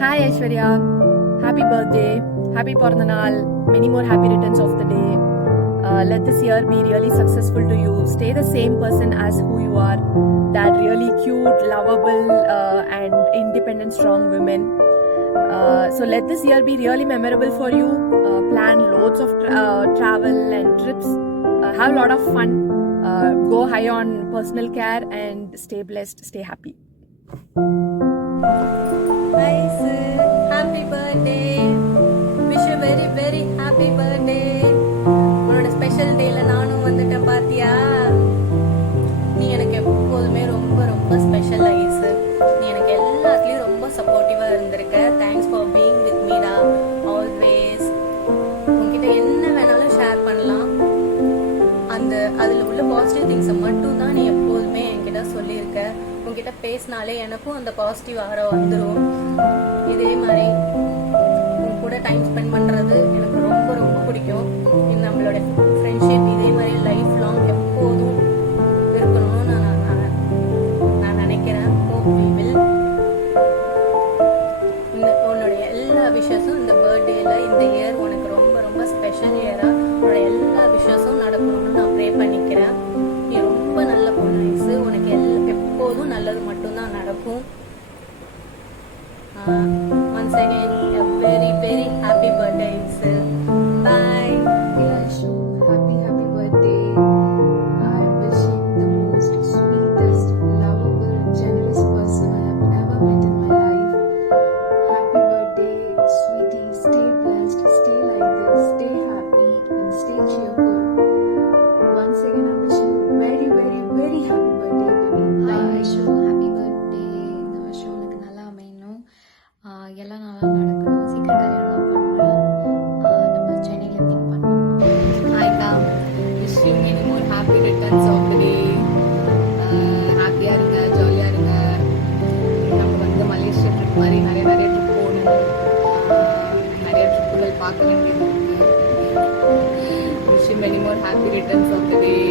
Hi Aishwarya, happy birthday, happy Pornanal, many more happy returns of the day. Let this year be really successful to you. Stay the same person as who you are, that really cute, lovable, and independent, strong woman. So let this year be really memorable for you. Plan loads of travel and trips. Have a lot of fun. Go high on personal care and stay blessed, stay happy. Nice. Happy birthday. Wish you very very happy birthday. உன்னோட special டேல நானும் வந்துட்டேன் பாத்தியா. நீ எனக்கு எப்போதுமே ரொம்ப ரொம்ப ஸ்பெஷல் ஐஸ். நீ எனக்கு எல்லாத்துலயும் ரொம்ப சப்போர்ட்டிவா இருந்திருக்க. தேங்க்ஸ் ஃபார் பீயிங் வித் மீடா ஆல்வேஸ். உன்கிட்ட என்ன வேணாலும் ஷேர் பண்ணலாம். அதுல உள்ள பாசிட்டிவ் திங்ஸை மட்டும் தான் நீ எப்போதுமே என்கிட்ட சொல்லியிருக்க. உங்ககிட்ட பேசினாலே எனக்கும் அந்த பாசிட்டிவ் ஆற வந்துடும். இதே மாதிரி உன் கூட டைம் ஸ்பெண்ட் பண்றது எனக்கு ரொம்ப ரொம்ப பிடிக்கும். நம்மளோட ஃப்ரெண்ட்ஷிப் இதே மாதிரி லைஃப் லாங் எப்போதும் இருக்கணும்னு நான் நினைக்கிறேன். Hope we will. உன்னுடைய எல்லா விஷயஸும் இந்த பர்த்டேல இந்த இயர் உனக்கு ரொம்ப ரொம்ப ஸ்பெஷல் இயரா உன்னோட எல்லா விஷயஸும் நடக்கணும்னு நான் ப்ரே பண்ணிக்கிறேன். நீ ரொம்ப நல்ல பொண்ணு ஐஸ். உனக்கு எப்போதும் நல்லது மட்டும்தான் நடக்கும். Once again, a very very happy birthday, sir. Bye. Yes, happy birthday. I'm wishing the most sweetest, lovable, generous person I have ever met in my life. Happy birthday, sweetie. Stay blessed, stay like this, stay happy and stay cheerful. Once again, I'm wishing you very very very happy birthday, baby. Hi Aishu, happy birthday. இந்த வருஷம் உனக்கு நல்லா அமையணும். எல்லாம் நல்லா நடக்கணும். சீக்கிரம் கல்யாணம் பண்ணுறேன். நம்ம சென்னையில் மீட் பண்ணோம். Hi Kam, wish you many more happy returns of the day. ஹாப்பியாக இருங்க, ஜாலியாக இருங்க. நம்ம வந்து மலேசியா ட்ரிப் மாதிரி நிறைய ட்ரிப் போகணும். நிறைய ட்ரிப்புகள் பார்க்க வேண்டியது இருக்கு. wish you many more happy returns of the day.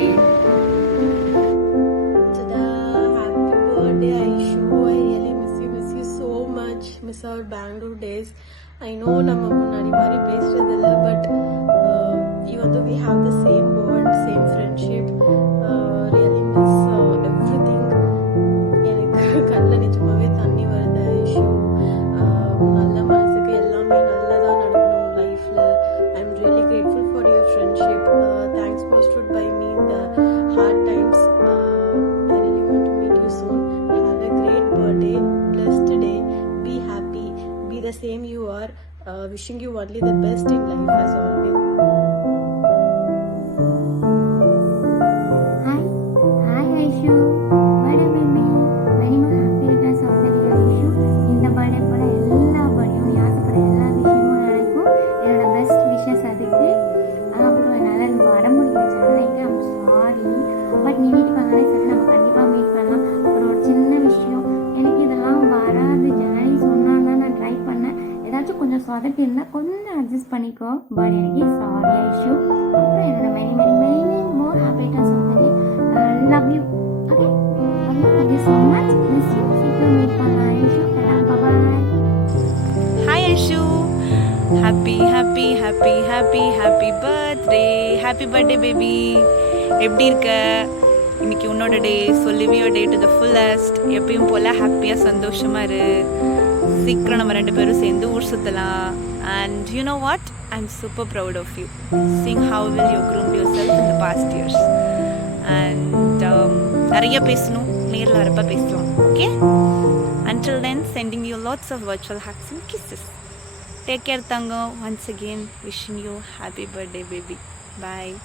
Happy birthday, Aishu. I really miss you so much. Miss our Bangalore days. I know நம்ம முன்னாடி மாதிரி பேசுறது இல்லை, but even though we have the same bond, same friendship, really miss everything. எனக்கு கண்ணில் நிஜமாவே தண்ணி வருது ஐஷு. நல்ல மனசுக்கு எல்லாமே நல்லதா நடக்கணும் லைஃப்ல. I am really grateful for your friendship. Thanks for stood by me in the hard times. I really want to meet you soon. Have a great birthday, blessed day. Be happy, be the same you are. Wishing you only the best in life as always. Hi Aishu, birthday baby. Many more happy returns of the day Aishu. இந்த birthday போல எல்லா பர்த்டேயும் நீ ஆசைப்படுற எல்லா விஷயமும் நடக்கும். என்னோட best wishes அதுக்கு. அப்புறம் என்னால் வர முடியல ஜனவரிக்கு. I'm sorry. பட் நீ வீட்டுக்கு வந்தாலே சரி, நம்ம கண்டிப்பாக மீட் பண்ணலாம். அப்புறம் ஒரு சின்ன விஷயம், எனக்கு இதெல்லாம் வராது. ஜனவரி சொன்னான்னா நான் ட்ரை பண்ணேன். ஏதாச்சும் கொஞ்சம் சொதப்பி இருந்தால் கொஞ்சம் அட்ஜஸ்ட் பண்ணிக்கோ. பட் எனக்கு சாரி ஐஷு. அப்புறம் என்னோட many more happy returns of the day. Love you. Okay, love you so much. Miss you. சீக்கிரம் மீட் பண்ணலாம் ஐஷு. பாய். Hi Aishu, happy birthday baby. எப்படி இருக்க? இன்னைக்கு உன்னோட day. So live your day to the fullest. எப்பயும் போல் ஹாப்பியாக சந்தோஷமாக இரு. சீக்கிரம் நம்ம 2 பேரும் சேர்ந்து ஊர் சுற்றலாம். And you know what, I am super proud of you. Seeing how will you groomed yourself in the past years. And நிறைய பேசணும், நேரில் வரப்போ பேசலாம். Okay, until then, sending you lots of virtual hugs and kisses. Take care, Tango. Once again, wishing you happy birthday, baby. Bye.